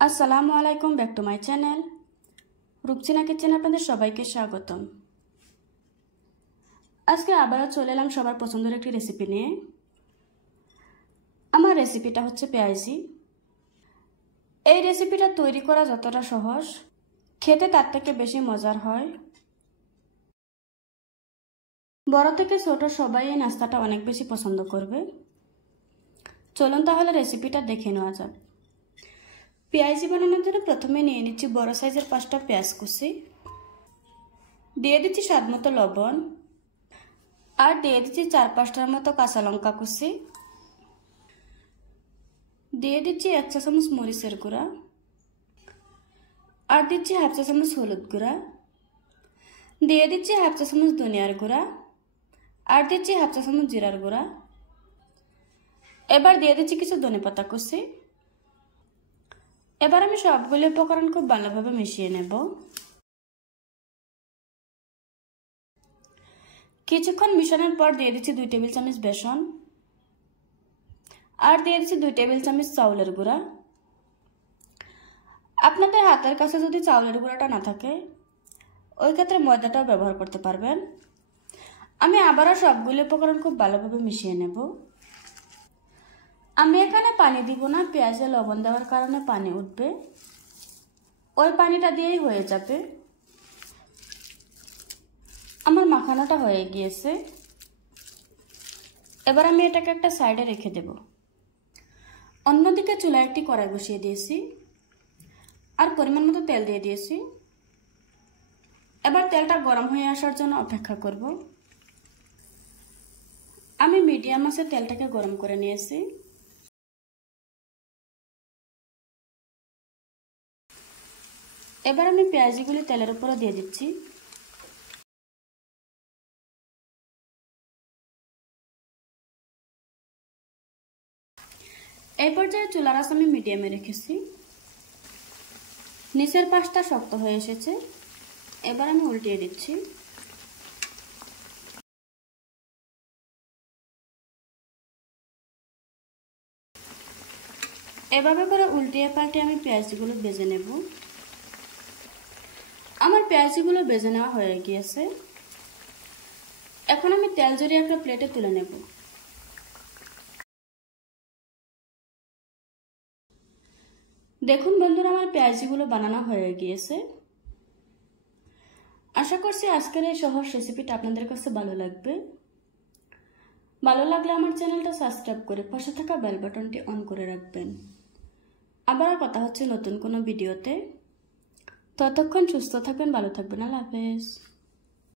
আসসালামু আলাইকুম, back to my channel Rupchina কিচেনে আপনাদের সবাইকে স্বাগতম। আজকে আবারও চলে এলাম সবার পছন্দের একটি রেসিপি নিয়ে। আমার রেসিপিটা হচ্ছে পেঁয়াজি। এই রেসিপিটা তৈরি করা যতটা সহজ, খেতে তার থেকে বেশি মজার হয়। বড় থেকে ছোট সবাই এই নাস্তাটা অনেক বেশি পছন্দ করবে। চলুন তাহলে রেসিপিটা দেখে নেওয়া যাক। পেঁয়াজি বানানোর জন্য প্রথমে নিয়ে নিচ্ছি বড় সাইজের 5টা পেঁয়াজ কুচি, দিয়ে দিচ্ছি স্বাদ মতো লবণ, আর দিয়ে দিচ্ছি 4-5টার মতো কাঁচা লঙ্কা কুচি, দিয়ে দিচ্ছি 1 চা চামচ মরিচের গুঁড়া, আর দিচ্ছি 1/2 চা চামচ হলুদ গুঁড়া, দিয়ে দিচ্ছি 1/2 চা চামচ ধনিয়ার গুঁড়া, আর দিচ্ছি 1/2 চা চামচ জিরার গুঁড়া। এবার দিয়ে দিচ্ছি কিছু ধনেপাতা কুচি। এবার আমি সবগুলো উপকরণ খুব ভালোভাবে মিশিয়ে নেব। কিছুক্ষণ মিশানোর পর দিয়ে দিচ্ছি 2 টেবিল চামচ বেসন, আর দিয়ে দিচ্ছি 2 টেবিল চামচ চাউলের গুঁড়া। আপনাদের হাতের কাছে যদি চাউলের গুঁড়াটা না থাকে, ওই ক্ষেত্রে ময়দাটাও ব্যবহার করতে পারবেন। আমি আবারও সবগুলো উপকরণ খুব ভালোভাবে মিশিয়ে নেব। আমি এখানে পানি দিব না, পেঁয়াজে লবণ দেওয়ার কারণে পানি উঠবে, ওই পানিটা দিয়েই হয়ে যাবে। আমার মাখানাটা হয়ে গিয়েছে। এবার আমি এটাকে একটা সাইডে রেখে দেব। অন্যদিকে চুলায় একটি কড়াই বসিয়ে দিয়েছি, আর পরিমাণ মতো তেল দিয়ে দিয়েছি। এবার তেলটা গরম হয়ে আসার জন্য অপেক্ষা করব। আমি মিডিয়াম আঁচে তেলটাকে গরম করে নিয়েছি। এবার আমি পেঁয়াজিগুলি তেলের উপরে দিয়ে দিচ্ছি। এই পর্যায়ে চুলার আঁচ আমি মিডিয়ামে রেখেছি। নিচের পাশটা শক্ত হয়ে এসেছে। এবার আমি উল্টিয়ে দিচ্ছি। এভাবে করে উল্টিয়ে পাল্টে আমি পেঁয়াজগুলো ভেজে নেব। আমার পেঁয়াজগুলো ভেজে নেওয়া হয়ে গিয়েছে। এখন আমি তেল ঝরিয়ে একটা প্লেটে তুলে নেব। দেখুন বন্ধুরা, আমার পেঁয়াজিগুলো বানানো হয়ে গিয়েছে। আশা করছি আজকের এই সহজ রেসিপিটা আপনাদের কাছে ভালো লাগবে। ভালো লাগলে আমার চ্যানেলটা সাবস্ক্রাইব করে পাশে থাকা বেল বাটনটি অন করে রাখবেন। আবারও কথা হচ্ছে নতুন কোনো ভিডিওতে। ততক্ষণ সুস্থ থাকবেন, ভালো থাকবেন। আল্লাহ হাফেজ।